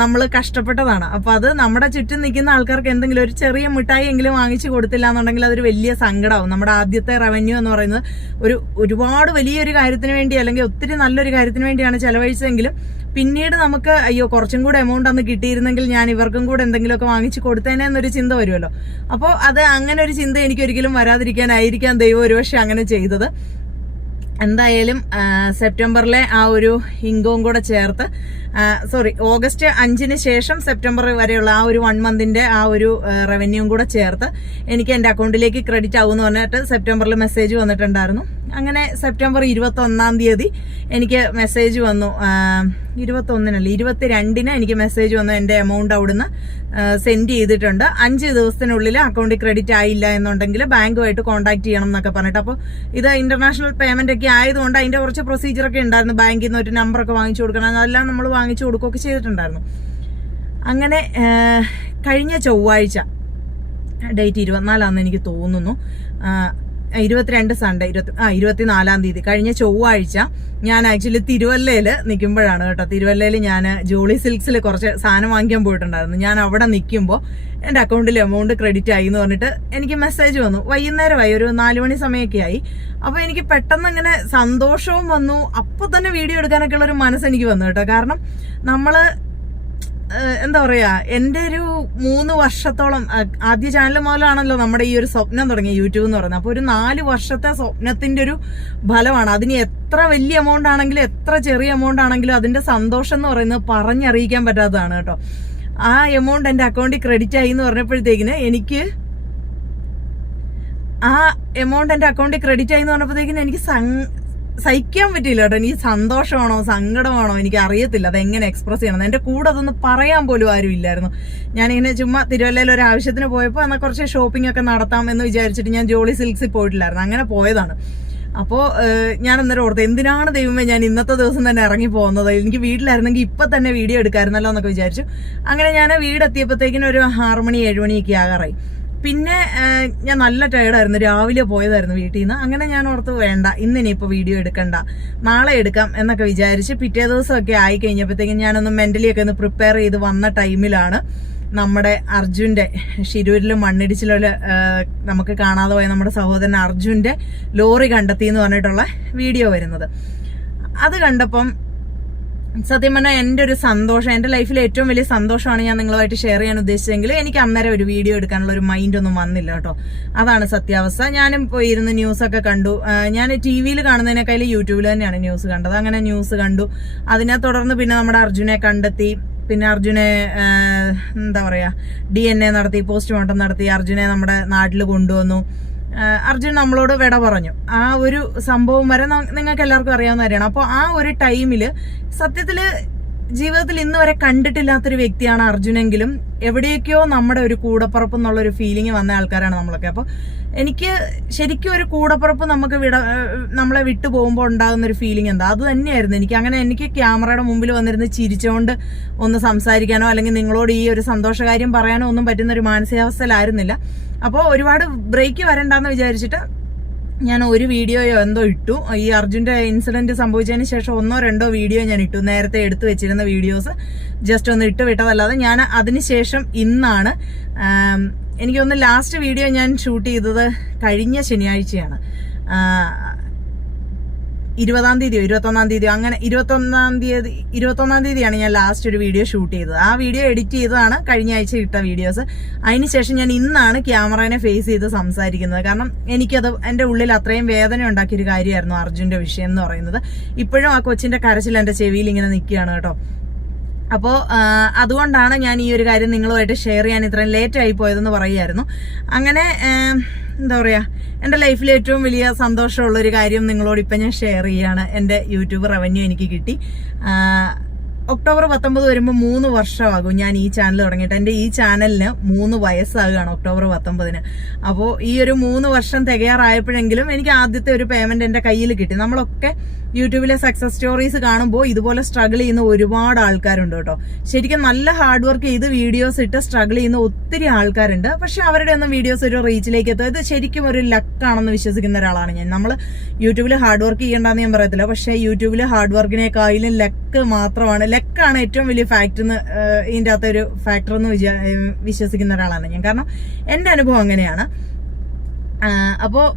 നമ്മൾ കഷ്ടപ്പെട്ടതാണ്. അപ്പോൾ അത് നമ്മുടെ ചുറ്റും നിൽക്കുന്ന ആൾക്കാർക്ക് എന്തെങ്കിലും ഒരു ചെറിയ മിഠായി എങ്കിലും വാങ്ങിച്ചു കൊടുത്തില്ല എന്നുണ്ടെങ്കിൽ അതൊരു വലിയ സങ്കടമാവും നമ്മുടെ ആദ്യത്തെ റവന്യൂ എന്ന് പറയുന്നത് ഒരു ഒരുപാട് വലിയൊരു കാര്യത്തിന് വേണ്ടി അല്ലെങ്കിൽ ഒത്തിരി നല്ലൊരു കാര്യത്തിന് വേണ്ടിയാണ് ചെലവഴിച്ചതെങ്കിലും പിന്നീട് നമുക്ക് അയ്യോ കുറച്ചും കൂടെ എമൗണ്ട് അന്ന് കിട്ടിയിരുന്നെങ്കിൽ ഞാൻ ഇവർക്കും കൂടെ എന്തെങ്കിലുമൊക്കെ വാങ്ങിച്ചു കൊടുത്തേനെ എന്നൊരു ചിന്ത വരുമല്ലോ. അപ്പോൾ അത് അങ്ങനെ ഒരു ചിന്ത എനിക്ക് ഒരിക്കലും വരാതിരിക്കാനായിരിക്കാം ദൈവം ഒരുപക്ഷെ അങ്ങനെ ചെയ്തത്. എന്തായാലും സെപ്റ്റംബറിലെ ആ ഒരു ഇൻകവും കൂടെ ചേർത്ത് സോറി ഓഗസ്റ്റ് അഞ്ചിന് ശേഷം സെപ്റ്റംബർ വരെയുള്ള ആ ഒരു വൺ മന്തിന്റെ ആ ഒരു റവന്യൂം കൂടെ ചേർത്ത് എനിക്ക് എന്റെ അക്കൗണ്ടിലേക്ക് ക്രെഡിറ്റ് ആവുമെന്ന് പറഞ്ഞിട്ട് സെപ്റ്റംബറിൽ മെസ്സേജ് വന്നിട്ടുണ്ടായിരുന്നു. അങ്ങനെ സെപ്റ്റംബർ ഇരുപത്തി ഒന്നാം തീയതി എനിക്ക് മെസ്സേജ് വന്നു. ഇരുപത്തി ഒന്നിനല്ല ഇരുപത്തി രണ്ടിന് എനിക്ക് മെസ്സേജ് വന്നു എന്റെ എമൗണ്ട് അവിടുന്ന് സെൻഡ് ചെയ്തിട്ടുണ്ട്. അഞ്ച് ദിവസത്തിനുള്ളിൽ അക്കൗണ്ടിൽ ക്രെഡിറ്റ് ആയില്ല എന്നുണ്ടെങ്കിൽ ബാങ്കുമായിട്ട് കോൺടാക്ട് ചെയ്യണം എന്നൊക്കെ പറഞ്ഞിട്ട്. അപ്പോൾ ഇത് ഇന്റർനാഷണൽ പേയ്മെന്റ് ഒക്കെ ആയതുകൊണ്ട് അതിന്റെ കുറച്ച് പ്രൊസീജിയർ ഒക്കെ ഉണ്ടായിരുന്നു. ബാങ്കിൽ നിന്ന് ഒരു നമ്പറൊക്കെ വാങ്ങിച്ചു കൊടുക്കണം. അതെല്ലാം നമ്മൾ വാങ്ങിച്ചു കൊടുക്കുകയൊക്കെ ചെയ്തിട്ടുണ്ടായിരുന്നു. അങ്ങനെ കഴിഞ്ഞ ചൊവ്വാഴ്ച ഡേറ്റ് ഇരുപത്തിനാലാന്ന് എനിക്ക് തോന്നുന്നു ഇരുപത്തിരണ്ട് സൺഡേ ഇരുപത്തി ആ ഇരുപത്തിനാലാം തീയതി. കഴിഞ്ഞ ചൊവ്വാഴ്ച ഞാൻ ആക്ച്വലി തിരുവല്ലയിൽ നിൽക്കുമ്പോഴാണ് കേട്ടോ. തിരുവല്ലയിൽ ഞാൻ ജോളി സിൽക്സിൽ കുറച്ച് സാധനം വാങ്ങിക്കാൻ പോയിട്ടുണ്ടായിരുന്നു. ഞാൻ അവിടെ നിൽക്കുമ്പോൾ എന്റെ അക്കൗണ്ടിൽ എമൗണ്ട് ക്രെഡിറ്റ് ആയി എന്ന് പറഞ്ഞിട്ട് എനിക്ക് മെസ്സേജ് വന്നു. വൈകുന്നേരമായി ഒരു നാല് മണി സമയമൊക്കെ ആയി. അപ്പോൾ എനിക്ക് പെട്ടെന്ന് ഇങ്ങനെ സന്തോഷവും വന്നു. അപ്പോൾ തന്നെ വീഡിയോ എടുക്കാനൊക്കെ ഒരു മനസ്സ് എനിക്ക് വന്നു കേട്ടോ. കാരണം നമ്മൾ എന്താ പറയാ എന്റെ ഒരു മൂന്ന് വർഷത്തോളം ആദ്യ ചാനൽ മുതലാണല്ലോ നമ്മുടെ ഈ ഒരു സ്വപ്നം തുടങ്ങിയ യൂട്യൂബ് എന്ന് പറയുന്നത്. അപ്പൊ ഒരു നാല് വർഷത്തെ സ്വപ്നത്തിന്റെ ഒരു ഫലമാണ്. അതിന് എത്ര വലിയ എമൗണ്ട് ആണെങ്കിലും എത്ര ചെറിയ എമൗണ്ട് ആണെങ്കിലും അതിന്റെ സന്തോഷം എന്ന് പറയുന്നത് പറഞ്ഞറിയിക്കാൻ പറ്റാത്തതാണ് കേട്ടോ. ആ എമൗണ്ട് എന്റെ അക്കൗണ്ടിൽ ക്രെഡിറ്റ് ആയി എന്ന് പറഞ്ഞപ്പോഴത്തേക്കിന് എനിക്ക് ആ എമൗണ്ട് എന്റെ അക്കൗണ്ടിൽ ക്രെഡിറ്റ് ആയി എന്ന് പറഞ്ഞപ്പോഴത്തേക്കിന് എനിക്ക് സഹിക്കാൻ പറ്റിയില്ല കേട്ടോ. എനിക്ക് സന്തോഷമാണോ സങ്കടമാണോ എനിക്ക് അറിയത്തില്ല അത് എങ്ങനെ എക്സ്പ്രസ് ചെയ്യണം? എന്റെ കൂടെ അതൊന്ന് പറയാൻ പോലും ആരും ഇല്ലായിരുന്നു. ഞാനിങ്ങനെ ചുമ്മാ തിരുവല്ലയിൽ ഒരു ആവശ്യത്തിന് പോയപ്പോൾ എന്നാൽ കുറച്ച് ഷോപ്പിംഗ് ഒക്കെ നടത്താം എന്ന് വിചാരിച്ചിട്ട് ഞാൻ ജോളി സിൽക്സിൽ പോയിട്ടില്ലായിരുന്നു. അങ്ങനെ പോയതാണ്. അപ്പോൾ ഞാൻ അന്നേരം ഓർത്ത് എന്തിനാണ് ദൈവമേ ഞാൻ ഇന്നത്തെ ദിവസം തന്നെ ഇറങ്ങി പോകുന്നത്? എനിക്ക് വീട്ടിലായിരുന്നെങ്കിൽ ഇപ്പൊ തന്നെ വീഡിയോ എടുക്കാമായിരുന്നല്ലോ എന്നൊക്കെ വിചാരിച്ചു. അങ്ങനെ ഞാൻ വീടെത്തിയപ്പോഴത്തേക്കിനും ഒരു ആറുമണി ഏഴ് മണിയൊക്കെ ആകാറായി. പിന്നെ ഞാൻ നല്ല ടയർഡായിരുന്നു രാവിലെ പോയതായിരുന്നു വീട്ടിൽ നിന്ന് അങ്ങനെ ഞാൻ ഓർത്ത് വേണ്ട ഇന്ന് ഇനിയിപ്പോൾ വീഡിയോ എടുക്കണ്ട. നാളെ എടുക്കാം എന്നൊക്കെ വിചാരിച്ച് പിറ്റേ ദിവസമൊക്കെ ആയി കഴിഞ്ഞപ്പോഴത്തേക്കും ഞാനൊന്ന് മെന്റലി ഒക്കെ ഒന്ന് പ്രിപ്പയർ ചെയ്ത് വന്ന ടൈമിലാണ് നമ്മുടെ അർജുന്റെ ഷിരൂരിലും മണ്ണിടിച്ചിലുള്ള നമുക്ക് കാണാതെ പോയ നമ്മുടെ സഹോദരൻ അർജുന്റെ ലോറി കണ്ടെത്തി എന്ന് പറഞ്ഞിട്ടുള്ള വീഡിയോ വരുന്നത്. അത് കണ്ടപ്പം സത്യം പറഞ്ഞാൽ എന്റെ ഒരു സന്തോഷം എന്റെ ലൈഫിൽ ഏറ്റവും വലിയ സന്തോഷമാണ് ഞാൻ നിങ്ങളുമായിട്ട് ഷെയർ ചെയ്യാൻ ഉദ്ദേശിച്ചെങ്കിൽ എനിക്ക് അന്നേരം ഒരു വീഡിയോ എടുക്കാനുള്ള ഒരു മൈൻഡ് ഒന്നും വന്നില്ല കേട്ടോ. അതാണ് സത്യാവസ്ഥ. ഞാനും പോയി ഇരുന്ന് ന്യൂസൊക്കെ കണ്ടു. ഞാൻ ടി വിയിൽ കാണുന്നതിനേക്കാളും യൂട്യൂബിൽ തന്നെയാണ് ന്യൂസ് കണ്ടത്. അങ്ങനെ ന്യൂസ് കണ്ടു. അതിനെ തുടർന്ന് പിന്നെ നമ്മുടെ അർജുനെ കണ്ടെത്തി. പിന്നെ അർജുനെ എന്താ പറയുക ഡി എൻ എ നടത്തി പോസ്റ്റ്മോർട്ടം നടത്തി അർജുനെ നമ്മുടെ നാട്ടിൽ കൊണ്ടുവന്നു. അർജുൻ നമ്മളോട് വിട പറഞ്ഞു. ആ ഒരു സംഭവം വരെ നിങ്ങൾക്ക് എല്ലാവർക്കും അറിയാവുന്ന കാര്യമാണ്. അപ്പോൾ ആ ഒരു ടൈമിൽ സത്യത്തിൽ ജീവിതത്തിൽ ഇന്ന് വരെ കണ്ടിട്ടില്ലാത്തൊരു വ്യക്തിയാണ് അർജുനെങ്കിലും എവിടെയൊക്കെയോ നമ്മുടെ ഒരു കൂടപ്പുറപ്പ് എന്നുള്ള ഒരു ഫീലിംഗ് വന്ന ആൾക്കാരാണ് നമ്മളൊക്കെ. അപ്പോൾ എനിക്ക് ശരിക്കും ഒരു കൂടപ്പുറപ്പ് നമുക്ക് വിട നമ്മളെ വിട്ടു പോകുമ്പോൾ ഉണ്ടാകുന്ന ഒരു ഫീലിംഗ് എന്താ? അത് തന്നെയായിരുന്നു. എനിക്ക് അങ്ങനെ എനിക്ക് ക്യാമറയുടെ മുമ്പിൽ വന്നിരുന്ന് ചിരിച്ചുകൊണ്ട് ഒന്ന് സംസാരിക്കാനോ അല്ലെങ്കിൽ നിങ്ങളോട് ഈ ഒരു സന്തോഷകാര്യം പറയാനോ ഒന്നും പറ്റുന്ന ഒരു മാനസികാവസ്ഥയിലായിരുന്നില്ല. അപ്പോൾ ഒരുപാട് ബ്രേക്ക് വരണ്ടെന്ന് വിചാരിച്ചിട്ട് ഞാൻ ഒരു വീഡിയോയോ എന്തോ ഇട്ടു. ഈ അർജുന്റെ ഇൻസിഡന്റ് സംഭവിച്ചതിന് ശേഷം ഒന്നോ രണ്ടോ വീഡിയോ ഞാൻ ഇട്ടു. നേരത്തെ എടുത്തു വെച്ചിരുന്ന വീഡിയോസ് ജസ്റ്റ് ഒന്ന് ഇട്ട് വിട്ടതല്ലാതെ ഞാൻ അതിനുശേഷം ഇന്നാണ് എനിക്കൊന്ന് ലാസ്റ്റ് വീഡിയോ ഞാൻ ഷൂട്ട് ചെയ്തത് കഴിഞ്ഞ ശനിയാഴ്ചയാണ്. ഇരുപതാം തീയതിയോ ഇരുപത്തൊന്നാം തീയതിയോ അങ്ങനെ ഇരുപത്തൊന്നാം തീയതി ഇരുപത്തൊന്നാം തീയതിയാണ് ഞാൻ ലാസ്റ്റ് ഒരു വീഡിയോ ഷൂട്ട് ചെയ്തത്. ആ വീഡിയോ എഡിറ്റ് ചെയ്തതാണ് കഴിഞ്ഞ ആഴ്ച ഇട്ട വീഡിയോസ് അതിനുശേഷം ഞാൻ ഇന്നാണ് ക്യാമറനെ ഫേസ് ചെയ്ത് സംസാരിക്കുന്നത്. കാരണം എനിക്കത് എന്റെ ഉള്ളിൽ അത്രയും വേദന ഉണ്ടാക്കിയൊരു കാര്യമായിരുന്നു അർജുന്റെ വിഷയം എന്ന് പറയുന്നത്. ഇപ്പോഴും ആ കൊച്ചിന്റെ കരച്ചിൽ എന്റെ ചെവിയിൽ ഇങ്ങനെ നിൽക്കുകയാണ് കേട്ടോ. അപ്പോൾ അതുകൊണ്ടാണ് ഞാൻ ഈ ഒരു കാര്യം നിങ്ങളുമായിട്ട് ഷെയർ ചെയ്യാൻ ഇത്രയും ലേറ്റ് ആയി പോയതെന്ന് പറയുമായിരുന്നു അങ്ങനെ എന്താ പറയുക എന്റെ ലൈഫിൽ ഏറ്റവും വലിയ സന്തോഷമുള്ള ഒരു കാര്യം നിങ്ങളോട് ഇപ്പം ഞാൻ ഷെയർ ചെയ്യുകയാണ് എന്റെ യൂട്യൂബ് റവന്യൂ എനിക്ക് കിട്ടി. ഒക്ടോബർ പത്തൊമ്പത് വരുമ്പോൾ മൂന്ന് വർഷമാകും ഞാൻ ഈ ചാനൽ തുടങ്ങിയിട്ട്. എന്റെ ഈ ചാനലിന് മൂന്ന് വയസ്സാകുകയാണ് ഒക്ടോബർ പത്തൊമ്പതിന്. അപ്പോൾ ഈ ഒരു മൂന്ന് വർഷം തികയാറായപ്പോഴെങ്കിലും എനിക്ക് ആദ്യത്തെ ഒരു പേയ്മെന്റ് എന്റെ കയ്യിൽ കിട്ടി. നമ്മളൊക്കെ യൂട്യൂബിലെ സക്സസ് സ്റ്റോറീസ് കാണുമ്പോൾ ഇതുപോലെ സ്ട്രഗിൾ ചെയ്യുന്ന ഒരുപാട് ആൾക്കാരുണ്ട് കേട്ടോ. ശരിക്കും നല്ല ഹാർഡ് വർക്ക് ചെയ്ത് വീഡിയോസ് ഇട്ട് സ്ട്രഗിൾ ചെയ്യുന്ന ഒത്തിരി ആൾക്കാരുണ്ട്. പക്ഷെ അവരുടെ ഒന്നും വീഡിയോസ് ഒരു റീച്ചിലേക്ക് എത്തുക. ഇത് ശരിക്കും ഒരു ലക്കാണെന്ന് വിശ്വസിക്കുന്ന ഒരാളാണ് ഞാൻ. നമ്മൾ യൂട്യൂബിൽ ഹാർഡ് വർക്ക് ചെയ്യേണ്ടെന്ന് ഞാൻ പറയത്തില്ല. പക്ഷെ യൂട്യൂബിൽ ഹാർഡ് വർക്കിനേക്കാളും ലക്ക് മാത്രമാണ്. ലക്കാണ് ഏറ്റവും വലിയ ഫാക്ടർ എന്ന് ഇതിന്റെ അകത്തൊരു ഫാക്ടർ എന്ന് വിശ്വസിക്കുന്ന ഒരാളാണ് ഞാൻ. കാരണം എന്റെ അനുഭവം അങ്ങനെയാണ്. ആഹ് അപ്പോ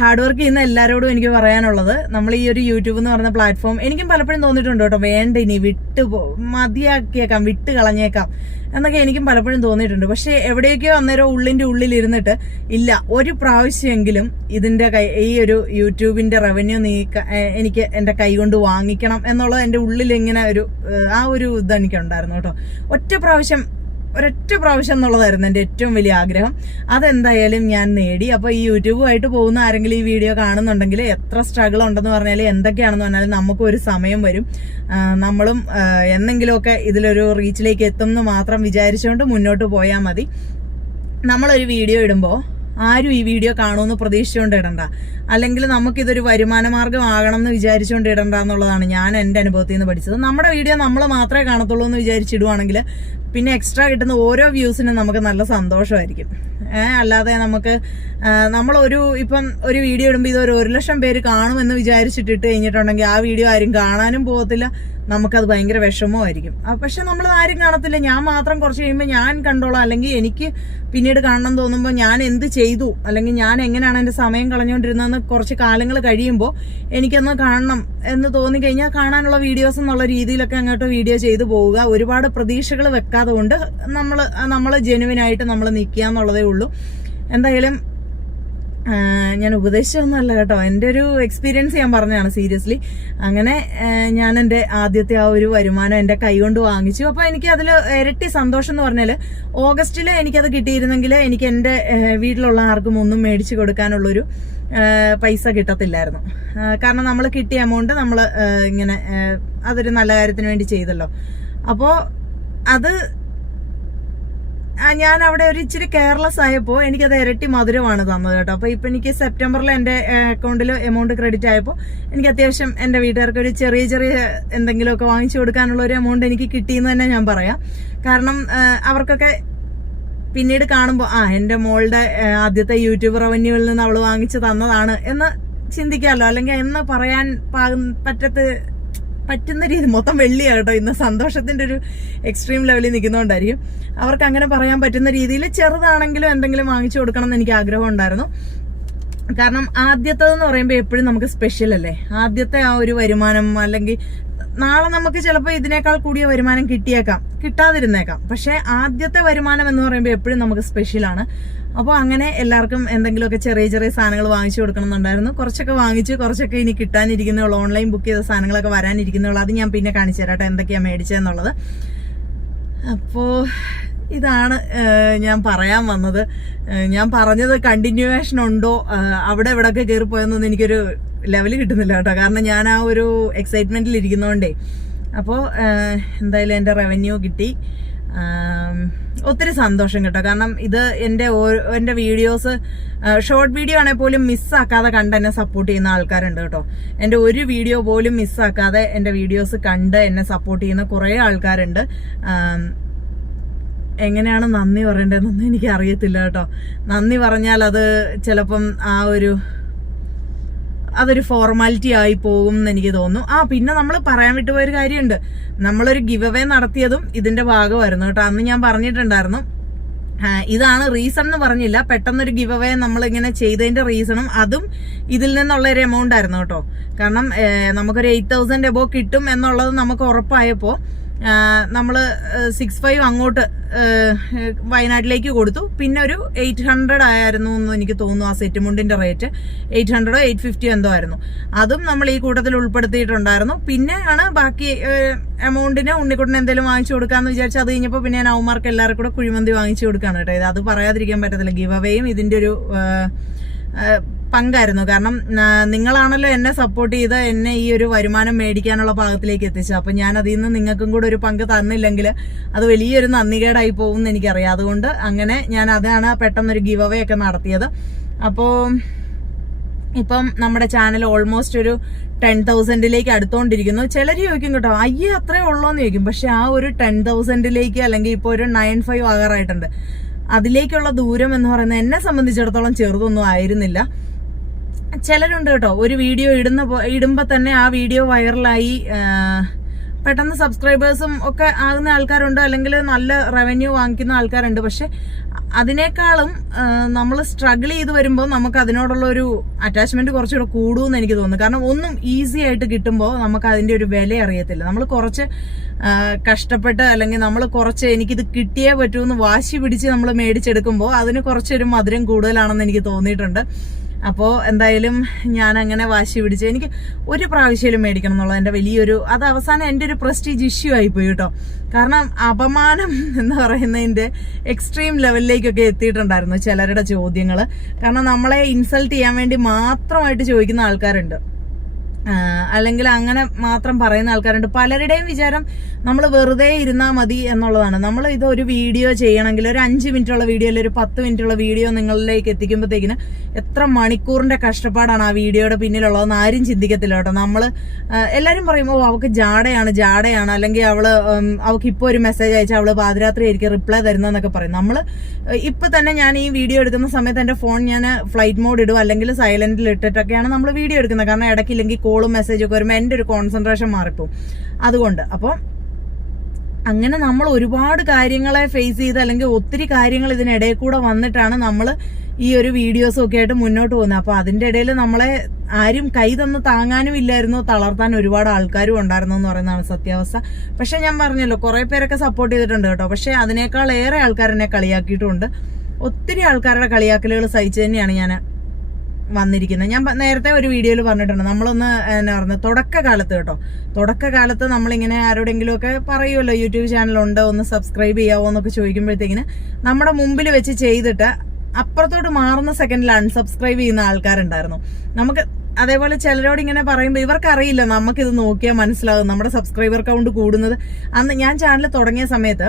ഹാർഡ് വർക്ക് ചെയ്യുന്ന എല്ലാവരോടും എനിക്ക് പറയാനുള്ളത്. നമ്മൾ ഈ ഒരു യൂട്യൂബ് എന്ന് പറയുന്ന പ്ലാറ്റ്ഫോം എനിക്കും പലപ്പോഴും തോന്നിയിട്ടുണ്ട് കേട്ടോ. വേണ്ട ഇനി വിട്ട് മതിയാക്കിയേക്കാം വിട്ട് കളഞ്ഞേക്കാം എന്നൊക്കെ എനിക്കും പലപ്പോഴും തോന്നിയിട്ടുണ്ട്. പക്ഷെ എവിടെയൊക്കെയോ അന്നേരം ഉള്ളിന്റെ ഉള്ളിൽ ഇരുന്നിട്ട് ഇല്ല ഒരു പ്രാവശ്യമെങ്കിലും ഇതിന്റെ കൈ ഈ ഒരു യൂട്യൂബിന്റെ റവന്യൂ നീ എനിക്ക് എന്റെ കൈ കൊണ്ട് വാങ്ങിക്കണം എന്നുള്ളത് എന്റെ ഉള്ളിൽ ഇങ്ങനെ ഒരു ആ ഒരു ഇത് എനിക്കുണ്ടായിരുന്നു കേട്ടോ. ഒറ്റ പ്രാവശ്യം ഒരൊറ്റ പ്രാവശ്യം എന്നുള്ളതായിരുന്നു എന്റെ ഏറ്റവും വലിയ ആഗ്രഹം. അതെന്തായാലും ഞാൻ നേടി. അപ്പോൾ ഈ യൂട്യൂബുമായിട്ട് പോകുന്ന ആരെങ്കിലും ഈ വീഡിയോ കാണുന്നുണ്ടെങ്കിൽ എത്ര സ്ട്രഗിൾ ഉണ്ടെന്ന് പറഞ്ഞാൽ എന്തൊക്കെയാണെന്ന് പറഞ്ഞാൽ നമുക്കൊരു സമയം വരും. നമ്മളും എന്നെങ്കിലുമൊക്കെ ഇതിലൊരു റീച്ചിലേക്ക് എത്തും എന്ന് മാത്രം വിചാരിച്ചുകൊണ്ട് മുന്നോട്ട് പോയാൽ മതി. നമ്മളൊരു വീഡിയോ ഇടുമ്പോൾ ആരും ഈ വീഡിയോ കാണുമെന്ന് പ്രതീക്ഷിച്ചുകൊണ്ട് ഇടണ്ട അല്ലെങ്കിൽ നമുക്കിതൊരു വരുമാന മാർഗമാകണം എന്ന് വിചാരിച്ചുകൊണ്ട് ഇടണ്ട എന്നുള്ളതാണ് ഞാൻ എന്റെ അനുഭവത്തിൽ നിന്ന് പഠിച്ചത്. നമ്മുടെ വീഡിയോ നമ്മൾ മാത്രമേ കാണത്തുള്ളൂ എന്ന് വിചാരിച്ചിടുവാണെങ്കിൽ പിന്നെ എക്സ്ട്രാ കിട്ടുന്ന ഓരോ വ്യൂസിനും നമുക്ക് നല്ല സന്തോഷമായിരിക്കും. അല്ലാതെ നമുക്ക് നമ്മളൊരു ഇപ്പം ഒരു വീഡിയോ ഇടുമ്പോൾ ഇതൊരു ഒരു ലക്ഷം പേര് കാണുമെന്ന് വിചാരിച്ചിട്ട് ഇട്ട് കഴിഞ്ഞിട്ടുണ്ടെങ്കിൽ ആ വീഡിയോ ആരും കാണാനും പോകത്തില്ല. നമുക്കത് ഭയങ്കര വിഷമമായിരിക്കും. പക്ഷെ നമ്മൾ ആരും കാണത്തില്ല. ഞാൻ മാത്രം കുറച്ച് കഴിയുമ്പോൾ ഞാൻ കണ്ടോളാം. അല്ലെങ്കിൽ എനിക്ക് പിന്നീട് കാണണം തോന്നുമ്പോൾ ഞാൻ എന്ത് ചെയ്തു? അല്ലെങ്കിൽ ഞാൻ എങ്ങനെയാണ് എന്റെ സമയം കളഞ്ഞുകൊണ്ടിരുന്നതെന്ന് കുറച്ച് കാലങ്ങൾ കഴിയുമ്പോൾ എനിക്കൊന്ന് കാണണം എന്ന് തോന്നിക്കഴിഞ്ഞാൽ കാണാനുള്ള വീഡിയോസ് എന്നുള്ള രീതിയിലൊക്കെ അങ്ങോട്ട് വീഡിയോ ചെയ്തു പോവുക. ഒരുപാട് പ്രതീക്ഷകൾ വെക്കാതെ കൊണ്ട് നമ്മൾ നമ്മൾ ജെനുവിനായിട്ട് നമ്മൾ നിൽക്കുക എന്നുള്ളതേ ഉള്ളൂ. എന്തായാലും ഞാൻ ഉപദേശിച്ചൊന്നുമല്ല കേട്ടോ. എന്റെ ഒരു എക്സ്പീരിയൻസ് ഞാൻ പറഞ്ഞതാണ് സീരിയസ്ലി അങ്ങനെ ഞാൻ എന്റെ ആദ്യത്തെ ആ ഒരു വരുമാനം എന്റെ കൈകൊണ്ട് വാങ്ങിച്ചു. അപ്പോൾ എനിക്ക് അതിൽ ഇരട്ടി സന്തോഷം എന്ന് പറഞ്ഞാൽ ഓഗസ്റ്റിൽ എനിക്കത് കിട്ടിയിരുന്നെങ്കിൽ എനിക്ക് എന്റെ വീട്ടിലുള്ള ആർക്കും ഒന്നും മേടിച്ചു കൊടുക്കാനുള്ളൊരു പൈസ കിട്ടത്തില്ലായിരുന്നു. കാരണം നമ്മൾ കിട്ടിയ എമൗണ്ട് നമ്മൾ ഇങ്ങനെ അതൊരു നല്ല കാര്യത്തിന് വേണ്ടി ചെയ്തല്ലോ. അപ്പോൾ അത് ഞാൻ അവിടെ ഒരു ഇച്ചിരി കെയർലെസ് ആയപ്പോൾ എനിക്കത് ഇരട്ടി മധുരമാണ് തന്നത് കേട്ടോ. അപ്പോൾ ഇപ്പൊ എനിക്ക് സെപ്റ്റംബറിൽ എന്റെ അക്കൗണ്ടിൽ എമൗണ്ട് ക്രെഡിറ്റ് ആയപ്പോൾ എനിക്ക് അത്യാവശ്യം എന്റെ വീട്ടുകാർക്ക് ഒരു ചെറിയ ചെറിയ എന്തെങ്കിലുമൊക്കെ വാങ്ങിച്ചു കൊടുക്കാനുള്ള ഒരു എമൗണ്ട് എനിക്ക് കിട്ടിയെന്ന് തന്നെ ഞാൻ പറയാം. കാരണം അവർക്കൊക്കെ പിന്നീട് കാണുമ്പോൾ ആ എന്റെ മോളുടെ ആദ്യത്തെ യൂട്യൂബ് റവന്യൂവിൽ നിന്ന് അവൾ വാങ്ങിച്ചു തന്നതാണ് എന്ന് ചിന്തിക്കാമല്ലോ. അല്ലെങ്കിൽ എന്ന് പറയാൻ പറ്റത്ത് പറ്റുന്ന രീതി. മൊത്തം വെള്ളിയാണ് കേട്ടോ. ഇന്ന് സന്തോഷത്തിന്റെ ഒരു എക്സ്ട്രീം ലെവലിൽ നിൽക്കുന്നതുകൊണ്ടായിരിക്കും അവർക്ക് അങ്ങനെ പറയാൻ പറ്റുന്ന രീതിയിൽ ചെറുതാണെങ്കിലും എന്തെങ്കിലും വാങ്ങിച്ചു കൊടുക്കണം എന്ന് എനിക്ക് ആഗ്രഹം ഉണ്ടായിരുന്നു. കാരണം ആദ്യത്തേതെന്ന് പറയുമ്പോൾ എപ്പോഴും നമുക്ക് സ്പെഷ്യൽ അല്ലേ? ആദ്യത്തെ ആ ഒരു വരുമാനം അല്ലെങ്കിൽ നാളെ നമുക്ക് ചിലപ്പോൾ ഇതിനേക്കാൾ കൂടിയ വരുമാനം കിട്ടിയേക്കാം. കിട്ടാതിരുന്നേക്കാം. പക്ഷേ ആദ്യത്തെ വരുമാനം എന്ന് പറയുമ്പോൾ എപ്പോഴും നമുക്ക് സ്പെഷ്യലാണ് അപ്പോൾ അങ്ങനെ എല്ലാവർക്കും എന്തെങ്കിലുമൊക്കെ ചെറിയ ചെറിയ സാധനങ്ങൾ വാങ്ങിച്ചു കൊടുക്കണമെന്നുണ്ടായിരുന്നു. കുറച്ചൊക്കെ വാങ്ങിച്ചു കുറച്ചൊക്കെ ഇനി കിട്ടാനിരിക്കുന്നുള്ളൂ ഓൺലൈൻ ബുക്ക് ചെയ്ത സാധനങ്ങളൊക്കെ വരാനിരിക്കുന്നുള്ളൂ അത് ഞാൻ പിന്നെ കാണിച്ചു തരാം കേട്ടോ എന്തൊക്കെയാണ് മേടിച്ചതെന്നുള്ളത് അപ്പോൾ ഇതാണ് ഞാൻ പറയാൻ വന്നത്. ഞാൻ പറഞ്ഞത് കണ്ടിന്യൂവേഷൻ ഉണ്ടോ? അവിടെ ഇവിടെയൊക്കെ കയറി പോയെന്നൊന്നും എനിക്കൊരു ലെവൽ കിട്ടുന്നില്ല കേട്ടോ. കാരണം ഞാൻ ആ ഒരു എക്സൈറ്റ്മെന്റിൽ ഇരിക്കുന്നതുകൊണ്ടേ അപ്പോൾ എന്തായാലും എന്റെ റവന്യൂ കിട്ടി. ഒത്തിരി സന്തോഷം കേട്ടോ. കാരണം ഇത് എന്റെ എന്റെ വീഡിയോസ് ഷോർട്ട് വീഡിയോ ആണെങ്കിൽ പോലും മിസ്സാക്കാതെ കണ്ട് എന്നെ സപ്പോർട്ട് ചെയ്യുന്ന ആൾക്കാരുണ്ട് കേട്ടോ. എന്റെ ഒരു വീഡിയോ പോലും മിസ്സാക്കാതെ എന്റെ വീഡിയോസ് കണ്ട് എന്നെ സപ്പോർട്ട് ചെയ്യുന്ന കുറേ ആൾക്കാരുണ്ട്. എങ്ങനെയാണ് നന്ദി പറയേണ്ടതെന്നൊന്നും എനിക്ക് അറിയത്തില്ല കേട്ടോ. നന്ദി പറഞ്ഞാൽ അത് ചിലപ്പം ആ ഒരു അതൊരു ഫോർമാലിറ്റി ആയി പോകും എന്ന് എനിക്ക് തോന്നുന്നു. ആ പിന്നെ നമ്മൾ പറയാൻ വിട്ടുപോയൊരു കാര്യമുണ്ട്. നമ്മളൊരു ഗിവ് അവേ നടത്തിയതും ഇതിന്റെ ഭാഗമായിരുന്നു കേട്ടോ. അന്ന് ഞാൻ പറഞ്ഞിട്ടുണ്ടായിരുന്നു. ഇതാണ് റീസൺ എന്ന് പറഞ്ഞില്ല. പെട്ടെന്നൊരു ഗിവ് അവേ നമ്മൾ ഇങ്ങനെ ചെയ്തതിന്റെ റീസണും അതും ഇതിൽ നിന്നുള്ള ഒരു എമൗണ്ട് ആയിരുന്നു കേട്ടോ. കാരണം നമുക്കൊരു എയ്റ്റ് തൗസൻഡ് എബോ കിട്ടും എന്നുള്ളത് നമുക്ക് ഉറപ്പായപ്പോൾ നമ്മൾ സിക്സ് ഫൈവ് അങ്ങോട്ട് വയനാട്ടിലേക്ക് കൊടുത്തു. പിന്നെ ഒരു എയ്റ്റ് ഹൺഡ്രഡ് ആയിരുന്നു എന്ന് എനിക്ക് തോന്നുന്നു ആ സെറ്റ് മുണ്ടിന്റെ റേറ്റ് എയ്റ്റ് ഹൺഡ്രഡോ എയ്റ്റ് ഫിഫ്റ്റിയോ എന്തോ ആയിരുന്നു. അതും നമ്മൾ ഈ കൂട്ടത്തിൽ ഉൾപ്പെടുത്തിയിട്ടുണ്ടായിരുന്നു. പിന്നെയാണ് ബാക്കി എമൗണ്ടിന് ഉണ്ണിക്കുട്ടന് എന്തെങ്കിലും വാങ്ങിച്ചു കൊടുക്കാമെന്ന് വിചാരിച്ചു അത് കഴിഞ്ഞപ്പോൾ പിന്നെ ഞാൻ അവന്മാർക്ക് എല്ലാവർക്കും കൂടെ കുഴിമന്തി വാങ്ങിച്ചു കൊടുക്കുകയാണ് കേട്ടോ. ഇത് അത് പറയാതിരിക്കാൻ പറ്റത്തില്ല. ഗിവ് അവേയും ഇതിന്റെ ഒരു പങ്കായിരുന്നു. കാരണം നിങ്ങളാണല്ലോ എന്നെ സപ്പോർട്ട് ചെയ്ത് എന്നെ ഈ ഒരു വരുമാനം മേടിക്കാനുള്ള പാകത്തിലേക്ക് എത്തിച്ചത്. അപ്പം ഞാൻ അതിൽ നിന്ന് നിങ്ങൾക്കും കൂടെ ഒരു പങ്ക് തന്നില്ലെങ്കിൽ അത് വലിയൊരു നന്ദികേടായി പോകും എന്ന് എനിക്കറിയാം. അതുകൊണ്ട് അങ്ങനെ ഞാൻ അതാണ് പെട്ടെന്നൊരു ഗിവ് അവേ ഒക്കെ നടത്തിയത്. അപ്പോൾ ഇപ്പം നമ്മുടെ ചാനൽ ഓൾമോസ്റ്റ് ഒരു ടെൻ തൗസൻഡിലേക്ക് അടുത്തോണ്ടിരിക്കുന്നു. ചിലർ ചോദിക്കും കേട്ടോ അയ്യേ അത്രേ ഉള്ളോന്ന് ചോദിക്കും. പക്ഷെ ആ ഒരു ടെൻ തൗസൻഡിലേക്ക് അല്ലെങ്കിൽ ഇപ്പോൾ ഒരു നയൻ ഫൈവ് ആകാറായിട്ടുണ്ട്. അതിലേക്കുള്ള ദൂരം എന്ന് പറയുന്നത് എന്നെ സംബന്ധിച്ചിടത്തോളം ചെറുതൊന്നും ആയിരുന്നില്ല. ചിലരുണ്ട് കേട്ടോ. ഒരു വീഡിയോ ഇടുന്ന ഇടുമ്പോ തന്നെ ആ വീഡിയോ വൈറലായി. പെട്ടെന്ന് സബ്സ്ക്രൈബേഴ്സും ഒക്കെ ആകുന്ന ആൾക്കാരുണ്ട്. അല്ലെങ്കിൽ നല്ല റവന്യൂ വാങ്ങിക്കുന്ന ആൾക്കാരുണ്ട്. പക്ഷെ അതിനേക്കാളും നമ്മൾ സ്ട്രഗിൾ ചെയ്ത് വരുമ്പോൾ നമുക്ക് അതിനോടുള്ള ഒരു അറ്റാച്ച്മെന്റ് കുറച്ചുകൂടെ കൂടുമെന്ന് എനിക്ക് തോന്നുന്നു. കാരണം ഒന്നും ഈസി ആയിട്ട് കിട്ടുമ്പോൾ നമുക്ക് അതിന്റെ ഒരു വില അറിയത്തില്ല. നമ്മൾ കുറച്ച് കഷ്ടപ്പെട്ട് അല്ലെങ്കിൽ നമ്മൾ കുറച്ച് എനിക്കിത് കിട്ടിയേ പറ്റൂ എന്ന് വാശി പിടിച്ച് നമ്മൾ മേടിച്ചെടുക്കുമ്പോൾ അതിന് കുറച്ചൊരു മധുരം കൂടുതലാണെന്ന് എനിക്ക് തോന്നിയിട്ടുണ്ട്. അപ്പോൾ എന്തായാലും ഞാൻ അങ്ങനെ വാശി പിടിച്ച് എനിക്ക് ഒരു പ്രാവശ്യം മേടിക്കണം എന്നുള്ളത് എന്റെ വലിയൊരു അത് അവസാനം എന്റെ ഒരു പ്രസ്റ്റീജ് ഇഷ്യൂ ആയിപ്പോയി കേട്ടോ. കാരണം അപമാനം എന്ന് പറയുന്നതിന്റെ എക്സ്ട്രീം ലെവലിലേക്കൊക്കെ എത്തിയിട്ടുണ്ടായിരുന്നു ചിലരുടെ ചോദ്യങ്ങൾ കാരണം നമ്മളെ ഇൻസൾട്ട് ചെയ്യാൻ വേണ്ടി മാത്രമായിട്ട് ചോദിക്കുന്ന ആൾക്കാരുണ്ട്. അല്ലെങ്കിൽ അങ്ങനെ മാത്രം പറയുന്ന ആൾക്കാരുണ്ട്. പലരുടെയും വിചാരം നമ്മൾ വെറുതെ ഇരുന്നാൽ മതി എന്നുള്ളതാണ്. നമ്മൾ ഇത് ഒരു വീഡിയോ ചെയ്യണമെങ്കിൽ ഒരു അഞ്ച് മിനിറ്റുള്ള വീഡിയോ അല്ലെങ്കിൽ ഒരു പത്ത് മിനിറ്റുള്ള വീഡിയോ നിങ്ങളിലേക്ക് എത്തിക്കുമ്പോഴത്തേക്കിന് എത്ര മണിക്കൂറിന്റെ കഷ്ടപ്പാടാണ് ആ വീഡിയോയുടെ പിന്നിലുള്ളതെന്ന് ആരും ചിന്തിക്കത്തില്ല കേട്ടോ. നമ്മൾ എല്ലാവരും പറയുമ്പോൾ അവൾക്ക് ജാടയാണ് ജാടയാണ് അല്ലെങ്കിൽ അവൾ അവൾക്ക് ഇപ്പോൾ ഒരു മെസ്സേജ് അയച്ചാൽ അവൾ പാതിരാത്രി ആയിരിക്കും റിപ്ലൈ തരുന്നതെന്നൊക്കെ പറയും. നമ്മൾ ഇപ്പം തന്നെ ഞാൻ ഈ വീഡിയോ എടുക്കുന്ന സമയത്ത് എന്റെ ഫോൺ ഞാൻ ഫ്ലൈറ്റ് മോഡ് ഇടും അല്ലെങ്കിൽ സൈലന്റിൽ ഇട്ടിട്ടൊക്കെയാണ് നമ്മൾ വീഡിയോ എടുക്കുന്നത്. കാരണം ഇടയ്ക്കില്ലെങ്കിൽ കോളും മെസ്സേജും ഒക്കെ വരുമ്പോൾ എന്റെ ഒരു കോൺസെൻട്രേഷൻ മാറിപ്പോവും അതുകൊണ്ട് അപ്പോൾ അങ്ങനെ നമ്മൾ ഒരുപാട് കാര്യങ്ങളെ ഫേസ് ചെയ്ത് അല്ലെങ്കിൽ ഒത്തിരി കാര്യങ്ങൾ ഇതിനിടയിൽ കൂടെ വന്നിട്ടാണ് നമ്മൾ ഈ ഒരു വീഡിയോസും ഒക്കെ ആയിട്ട് മുന്നോട്ട് പോകുന്നത്. അപ്പോൾ അതിന്റെ ഇടയിൽ നമ്മളെ ആരും കൈ തന്ന് താങ്ങാനും ഇല്ലായിരുന്നു. തളർത്താൻ ഒരുപാട് ആൾക്കാരും ഉണ്ടായിരുന്നു എന്ന് പറയുന്നതാണ് സത്യാവസ്ഥ. പക്ഷെ ഞാൻ പറഞ്ഞല്ലോ കുറേ പേരൊക്കെ സപ്പോർട്ട് ചെയ്തിട്ടുണ്ട് കേട്ടോ. പക്ഷേ അതിനേക്കാൾ ഏറെ ആൾക്കാരെന്നെ കളിയാക്കിയിട്ടുണ്ട്. ഒത്തിരി ആൾക്കാരുടെ കളിയാക്കലുകൾ സഹിച്ചു തന്നെയാണ് ഞാൻ വന്നിരിക്കുന്നത് ഞാൻ നേരത്തെ ഒരു വീഡിയോയിൽ പറഞ്ഞിട്ടുണ്ട്. നമ്മളൊന്ന് എന്നാ പറയുന്നത് തുടക്കകാലത്ത് കേട്ടോ. തുടക്കകാലത്ത് നമ്മളിങ്ങനെ ആരോടെങ്കിലുമൊക്കെ പറയുമല്ലോ യൂട്യൂബ് ചാനലുണ്ട് ഒന്ന് സബ്സ്ക്രൈബ് ചെയ്യാവോ എന്നൊക്കെ ചോദിക്കുമ്പോഴത്തേക്കിന് നമ്മുടെ മുമ്പിൽ വെച്ച് ചെയ്തിട്ട് അപ്പുറത്തോട്ട് മാറുന്ന സെക്കൻഡിൽ അൺസബ്സ്ക്രൈബ് ചെയ്യുന്ന ആൾക്കാരുണ്ടായിരുന്നു. നമുക്ക് അതേപോലെ ചിലരോട് ഇങ്ങനെ പറയുമ്പോൾ ഇവർക്കറിയില്ല നമുക്കിത് നോക്കിയാൽ മനസ്സിലാകും നമ്മുടെ സബ്സ്ക്രൈബർ കൗണ്ട് കൂടുന്നത്. അന്ന് ഞാൻ ചാനൽ തുടങ്ങിയ സമയത്ത്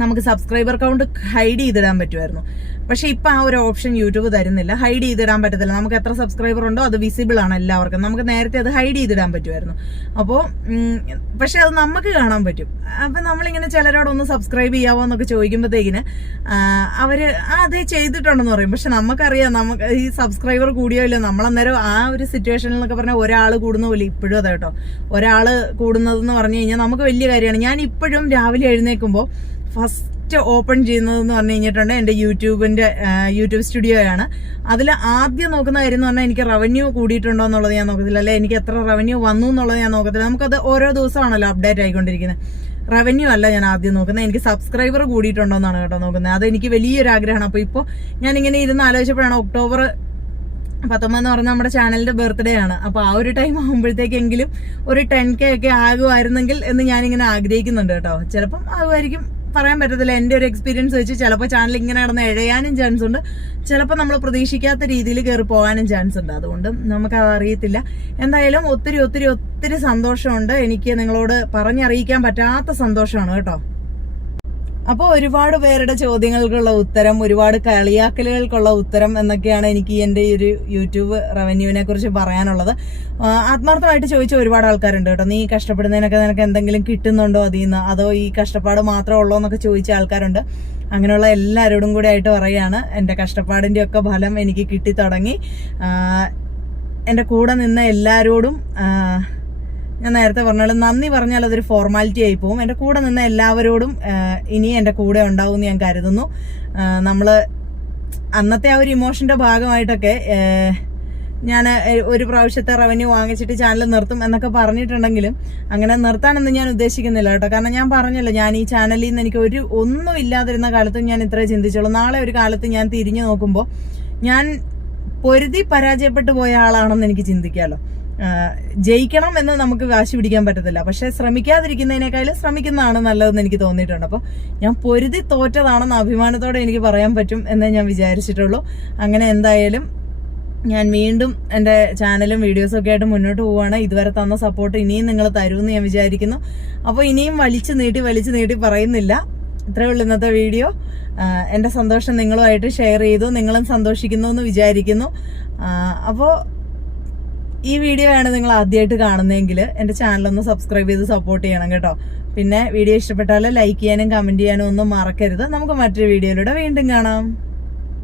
നമുക്ക് സബ്സ്ക്രൈബർ കൗണ്ട് ഹൈഡ് ചെയ്തിടാൻ പറ്റുമായിരുന്നു. പക്ഷെ ഇപ്പൊ ആ ഒരു ഓപ്ഷൻ യൂട്യൂബ് തരുന്നില്ല. ഹൈഡ് ചെയ്തിടാൻ പറ്റത്തില്ല. നമുക്ക് എത്ര സബ്സ്ക്രൈബർ ഉണ്ടോ അത് വിസിബിൾ ആണ് എല്ലാവർക്കും. നമുക്ക് നേരത്തെ അത് ഹൈഡ് ചെയ്തിടാൻ പറ്റുമായിരുന്നു. അപ്പോൾ പക്ഷെ അത് നമുക്ക് കാണാൻ പറ്റും. അപ്പൊ നമ്മളിങ്ങനെ ചിലരോടൊന്ന് സബ്സ്ക്രൈബ് ചെയ്യാവോ എന്നൊക്കെ ചോദിക്കുമ്പോഴത്തേക്കിന് അവർ ആ അത് ചെയ്തിട്ടുണ്ടെന്ന് പറയും. പക്ഷെ നമുക്കറിയാം നമുക്ക് ഈ സബ്സ്ക്രൈബർ കൂടിയോ ഇല്ല നമ്മളന്നേരം ആ ഒരു സിറ്റുവേഷനിൽ എന്നൊക്കെ പറഞ്ഞാൽ ഒരാൾ കൂടുന്ന പോലെ ഇപ്പോഴും അതെ കേട്ടോ. ഒരാൾ കൂടുന്നതെന്ന് പറഞ്ഞു കഴിഞ്ഞാൽ നമുക്ക് വലിയ കാര്യമാണ്. ഞാൻ ഇപ്പോഴും രാവിലെ എഴുന്നേൽക്കുമ്പോൾ ഫസ്റ്റ് ഓപ്പൺ ചെയ്യുന്നതെന്ന് പറഞ്ഞു കഴിഞ്ഞിട്ടുണ്ട് എന്റെ യൂട്യൂബിന്റെ യൂട്യൂബ് സ്റ്റുഡിയോയാണ്. അതിൽ ആദ്യം നോക്കുന്ന കാര്യം എന്ന് പറഞ്ഞാൽ എനിക്ക് റവന്യൂ കൂടിയിട്ടുണ്ടോ എന്നുള്ളത് ഞാൻ നോക്കത്തില്ല. അല്ലെ? എനിക്ക് എത്ര റവന്യൂ വന്നു എന്നുള്ളത് ഞാൻ നോക്കത്തില്ല. നമുക്കത് ഓരോ ദിവസമാണല്ലോ അപ്ഡേറ്റ് ആയിക്കൊണ്ടിരിക്കുന്നത്. റവന്യൂ അല്ല ഞാൻ ആദ്യം നോക്കുന്നത്. എനിക്ക് സബ്സ്ക്രൈബർ കൂടിയിട്ടുണ്ടോ എന്നാണ് കേട്ടോ നോക്കുന്നത്. അത് എനിക്ക് വലിയൊരു ആഗ്രഹമാണ്. അപ്പോൾ ഇപ്പോൾ ഞാൻ ഇങ്ങനെ ഇരുന്ന് ആലോചിച്ചപ്പോഴാണ് ഒക്ടോബർ പത്തൊമ്പതെന്ന് പറഞ്ഞാൽ നമ്മുടെ ചാനലിന്റെ ബർത്ത്ഡേ ആണ്. അപ്പോൾ ആ ഒരു ടൈം ആകുമ്പോഴത്തേക്കെങ്കിലും ഒരു ടെൻ കെ ഒക്കെ ആകുമായിരുന്നെങ്കിൽ എന്ന് ഞാനിങ്ങനെ ആഗ്രഹിക്കുന്നുണ്ട് കേട്ടോ. ചിലപ്പം ആകുമായിരിക്കും. പറയാൻ പറ്റത്തില്ല. എന്റെ ഒരു എക്സ്പീരിയൻസ് വെച്ച് ചിലപ്പോൾ ചാനൽ ഇങ്ങനെ നടന്ന് എഴയാനും ചാൻസ് ഉണ്ട്. ചിലപ്പോൾ നമ്മൾ പ്രതീക്ഷിക്കാത്ത രീതിയിൽ കയറി പോകാനും ചാൻസ് ഉണ്ട്. അതുകൊണ്ട് നമുക്കത് അറിയത്തില്ല. എന്തായാലും ഒത്തിരി ഒത്തിരി ഒത്തിരി സന്തോഷമുണ്ട്. എനിക്ക് നിങ്ങളോട് പറഞ്ഞറിയിക്കാൻ പറ്റാത്ത സന്തോഷമാണ് കേട്ടോ. അപ്പോൾ ഒരുപാട് പേരുടെ ചോദ്യങ്ങൾക്കുള്ള ഉത്തരം ഒരുപാട് കളിയാക്കലുകൾക്കുള്ള ഉത്തരം എന്നൊക്കെയാണ് എനിക്ക് എന്റെ ഈ ഒരു യൂട്യൂബ് റവന്യൂവിനെ കുറിച്ച് പറയാനുള്ളത്. ആത്മാർത്ഥമായിട്ട് ചോദിച്ച ഒരുപാട് ആൾക്കാരുണ്ട് കേട്ടോ. നീ കഷ്ടപ്പെടുന്നതിനൊക്കെ നിനക്ക് എന്തെങ്കിലും കിട്ടുന്നുണ്ടോ അതിൽ നിന്ന്? അതോ ഈ കഷ്ടപ്പാട് മാത്രമേ ഉള്ളൂ എന്നൊക്കെ ചോദിച്ച ആൾക്കാരുണ്ട്. അങ്ങനെയുള്ള എല്ലാവരോടും കൂടി ആയിട്ട് പറയുകയാണ്. എന്റെ കഷ്ടപ്പാടിന്റെ ഒക്കെ ഫലം എനിക്ക് കിട്ടി തുടങ്ങി. എന്റെ കൂടെ നിന്ന എല്ലാവരോടും ഞാൻ നേരത്തെ പറഞ്ഞാൽ നന്ദി പറഞ്ഞാൽ അതൊരു ഫോർമാലിറ്റി ആയി പോകും. എന്റെ കൂടെ നിന്ന എല്ലാവരോടും ഇനി എന്റെ കൂടെ ഉണ്ടാവും ഞാൻ കരുതുന്നു. നമ്മൾ അന്നത്തെ ആ ഒരു ഇമോഷന്റെ ഭാഗമായിട്ടൊക്കെ ഞാൻ ഒരു പ്രാവശ്യത്തെ റവന്യൂ വാങ്ങിച്ചിട്ട് ചാനൽ നിർത്തും എന്നൊക്കെ പറഞ്ഞിട്ടുണ്ടെങ്കിലും അങ്ങനെ നിർത്താനൊന്നും ഞാൻ ഉദ്ദേശിക്കുന്നില്ല കേട്ടോ. കാരണം ഞാൻ പറഞ്ഞല്ലോ ഞാൻ ഈ ചാനലിൽ നിന്ന് എനിക്ക് ഒരു ഒന്നും ഇല്ലാതിരുന്ന കാലത്തും ഞാൻ ഇത്രേ ചിന്തിച്ചുള്ളൂ. നാളെ ഒരു കാലത്ത് ഞാൻ തിരിഞ്ഞു നോക്കുമ്പോൾ ഞാൻ പൊരുതി പരാജയപ്പെട്ടു പോയ ആളാണെന്ന് എനിക്ക് ചിന്തിക്കാമല്ലോ ജയിക്കണം എന്ന് നമുക്ക് വാശി പിടിക്കാൻ പറ്റത്തില്ല. പക്ഷെ ശ്രമിക്കാതിരിക്കുന്നതിനേക്കാളും ശ്രമിക്കുന്നതാണ് നല്ലതെന്ന് എനിക്ക് തോന്നിയിട്ടുണ്ട്. അപ്പോൾ ഞാൻ പൊരുതി തോറ്റതാണെന്ന് അഭിമാനത്തോടെ എനിക്ക് പറയാൻ പറ്റും എന്നേ ഞാൻ വിചാരിച്ചിട്ടുള്ളൂ. അങ്ങനെ എന്തായാലും ഞാൻ വീണ്ടും എന്റെ ചാനലും വീഡിയോസും ഒക്കെ ആയിട്ട് മുന്നോട്ട് പോവുകയാണ്. ഇതുവരെ തന്ന സപ്പോർട്ട് ഇനിയും നിങ്ങൾ തരുമെന്ന് ഞാൻ വിചാരിക്കുന്നു. അപ്പോൾ ഇനിയും വലിച്ചു നീട്ടി വലിച്ചു നീട്ടി പറയുന്നില്ല. ഇത്രയേ ഉള്ളൂ ഇന്നത്തെ വീഡിയോ. എന്റെ സന്തോഷം നിങ്ങളുമായിട്ട് ഷെയർ ചെയ്തു. നിങ്ങളും സന്തോഷിക്കുന്നു എന്ന് വിചാരിക്കുന്നു. അപ്പോൾ ഈ വീഡിയോ ആണ് നിങ്ങൾ ആദ്യമായിട്ട് കാണുന്നതെങ്കിൽ എന്റെ ചാനലൊന്ന് സബ്സ്ക്രൈബ് ചെയ്ത് സപ്പോർട്ട് ചെയ്യണം കേട്ടോ. പിന്നെ വീഡിയോ ഇഷ്ടപ്പെട്ടാൽ ലൈക്ക് ചെയ്യാനും കമന്റ് ചെയ്യാനും ഒന്നും മറക്കരുത്. നമുക്ക് മറ്റൊരു വീഡിയോയിലൂടെ വീണ്ടും കാണാം.